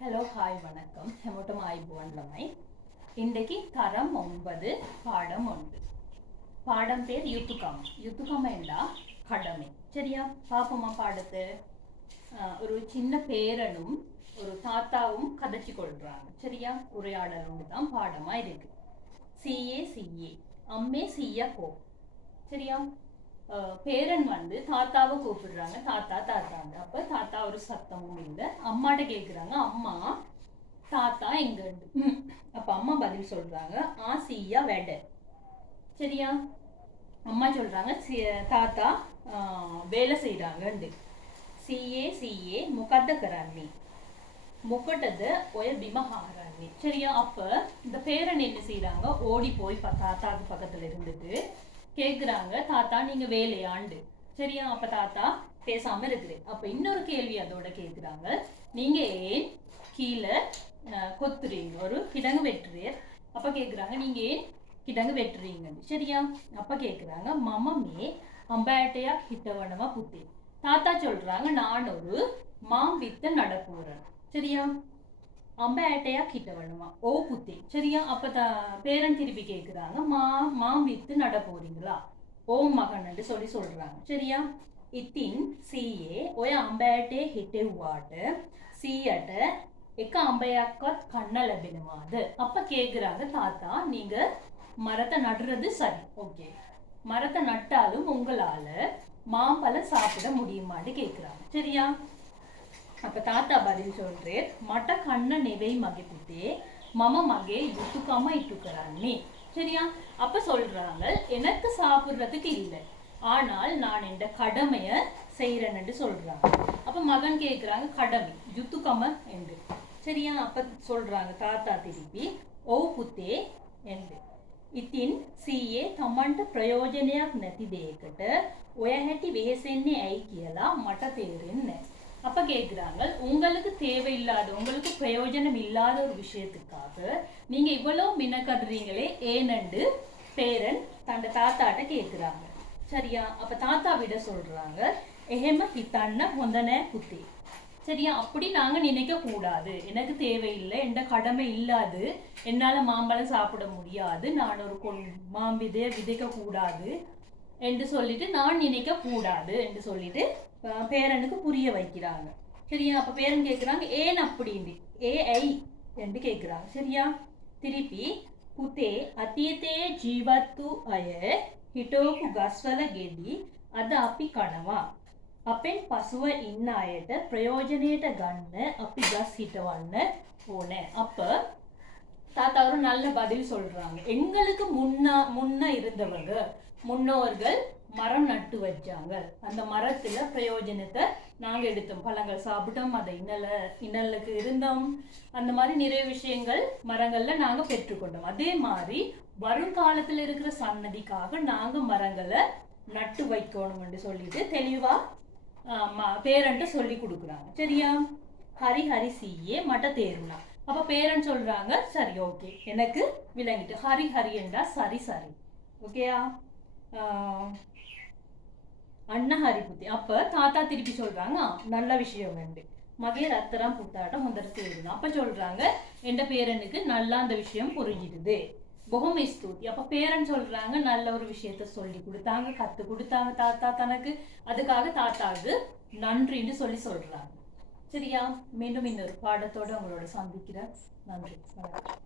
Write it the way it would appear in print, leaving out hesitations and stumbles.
hello hi வணக்கம் ஹெமோட்டம் ஆய்புவன் லமை இன்றைக்கு தரம் 9 பாடம் 1 பாடம் பேர் யுத்துகம் என்றா கடமை சரியா பாப்போமா பாடத்தை ஒரு சின்ன பேரனும் ஒரு தாத்தாவும் கதைச்சு கொள்றாங்க சரியா உரையாடல் ஒன்று தான் பாடமா இருக்கு சிஏ அம்மே சீயா கோ சரியா பேரன் வந்து தாத்தாவை கூப்பிடுறாங்க தாத்தாங்க அப்ப தாத்தா ஒரு சத்தமும் இல்லை அம்மாட்ட கேக்குறாங்க அம்மா தாத்தா எங்க அப்ப அம்மா பதில் சொல்றாங்க சீயா வெட சரியா அம்மா சொல்றாங்க தாத்தா வேலை செய்யறாங்க சிஏ முகத்த கராணி முகட்டத ஒய பிமஹாராணி சரியா அப்ப இந்த பேரன் என்ன செய்யறாங்க ஓடி போய் தாத்தாக்கு பக்கத்துல இருந்துட்டு கேக்குறாங்க தாத்தா நீங்க வேலையாண்டு சரியா அப்ப தாத்தா பேசாம இருக்குது அப்ப இன்னொரு கேள்வி அதோட கேக்குறாங்க நீங்க ஏன் கீழே கொத்துறீங்க ஒரு கிடங்கு வெட்டுறீர் அப்ப கேக்குறாங்க நீங்க ஏன் கிடங்கு வெட்டுறீங்க சரியா அப்ப கேக்குறாங்க மமமே அம்பாட்டையா கிட்டவனமா புத்தி தாத்தா சொல்றாங்க நான் ஒரு மாம்பித்த நடப்போறேன் சரியா அம்பாட்டையா கிட்ட வேணுமா ஓ புத்தி சரியா அப்ப பேரன் திருப்பி கேக்குறாங்க மாம் வித்து நட போறீங்களா ஓம் மகன் சொல்றாங்க சரியா இத்தின் சிஏ ஒய அம்பாட்டே ஹிட்டெவ்வாட்டு சீயட்ட எக்க அம்பையாக்கத் கண்ண லபினுமாது அப்ப கேக்குறாங்க தாத்தா நீங்க மரத்தை நடுறது சரி ஓகே மரத்தை நட்டாலும் உங்களால மாம்பழம் சாப்பிட முடியுமான்னு கேக்குறாங்க சரியா அப்ப தாத்தா பதில் சொல்றேன் மட்ட கண்ண நெவை மகிப்புத்தே மம மகே யுத்துக்காம இட்டுக்கிறானே சரியா அப்ப சொல்றாங்க எனக்கு சாப்பிடுறதுக்கு இல்லை ஆனால் நான் என் கடமைய செய்யறேன்னு சொல்றாங்க அப்ப மகன் கேக்குறாங்க கடமை யுத்துக்கம என்று சரியா அப்ப சொல்றாங்க தாத்தா திருப்பி ஓ புத்தே என்று ඉතින් සීයේ තමන්ට ප්‍රයෝජනයක් නැති දෙයකට ඔය හැටි වෙහෙසෙන්නේ ඇයි කියලා මට තේරෙන්නේ அப்ப கேக்குறாங்க உங்களுக்கு தேவையில்லாத உங்களுக்கு பிரயோஜனம் இல்லாத ஒரு விஷயத்துக்காக நீங்க இவ்வளவு மினக்கடுறீங்களே ஏனண்டு பேரன் தன் தாத்தாட்ட கேக்குறாங்க சரியா அப்ப தாத்தா விட சொல்றாங்க எஹெம ஹித்தன்ன ஹொந்தனே புத்தி சரியா அப்படி நாங்க நினைக்க கூடாது எனக்கு தேவையில்லை என்ற கடமை இல்லாது என்னால மாம்பழம் சாப்பிட முடியாது நான் ஒரு மாம்பிதை விதைக்க கூடாது என்று சொல்லிட்டு நான் நினைக்க கூடாது என்று சொல்லிட்டு பேரனுக்கு புரிய வைக்கிறாங்க சரியா அப்ப பேரன் கேக்குறாங்க ஏன் அப்படின்னு ஏஐ என்று கேக்குறாங்க சரியா திருப்பி புத்தே அத்தீතේ ජීවත්තු අය හිටෝපු ගස්වල ගෙඩි අද අපි කනවා අපෙන් පසුව ඉන්න අයට ප්‍රයෝජනයට ගන්න අපි ගස් හිටවන්න ඕනේ அப்ப தாத்தா ஒரு நல்ல பதில் சொல்றாங்க எங்களுக்கு முன்ன இருந்தவங்க முன்னோர்கள் மரம் நட்டு வச்சாங்க அந்த மரத்துல பிரயோஜனத்தை நாங்க எடுத்தோம் பழங்கள் சாப்பிட்டோம் அதை இன்னலுக்கு இருந்தோம் அந்த மாதிரி நிறைய விஷயங்கள் மரங்கள்ல நாங்க பெற்றுக்கொண்டோம் அதே மாதிரி வருங்காலத்துல இருக்கிற சன்னதிக்காக நாங்க மரங்களை நட்டு வைக்கணும்னு சொல்லிட்டு தெளிவா பேரன்ட்ட சொல்லி கொடுக்குறாங்க சரியா ஹரி சீயே மட்ட தேருனா அப்ப பேரன் சொல்றாங்க சரி ஓகே எனக்கு விளங்கிட்டு ஹரி என்றா சரி ஓகேயா அண்ணா ஹரிபுத்தி அப்ப தாத்தா திருப்பி சொல்றாங்க நல்ல விஷயம் வேண்டு மகே ரத்தரம் புத்தாட்டம் முதல் தேருனா அப்ப சொல்றாங்க என் பேரனுக்கு நல்லா அந்த விஷயம் புரிஞ்சிடுது பொகமை ஸ்தூதி அப்ப பேரன் சொல்றாங்க நல்ல ஒரு விஷயத்த சொல்லி கொடுத்தாங்க கத்து கொடுத்தாங்க தாத்தா தனக்கு அதுக்காக தாத்தாவுக்கு நன்றின்னு சொல்றாங்க சரியா மீண்டும் இன்னொரு பாடத்தோட உங்களோட சந்திக்கிறேன் நன்றி வணக்கம்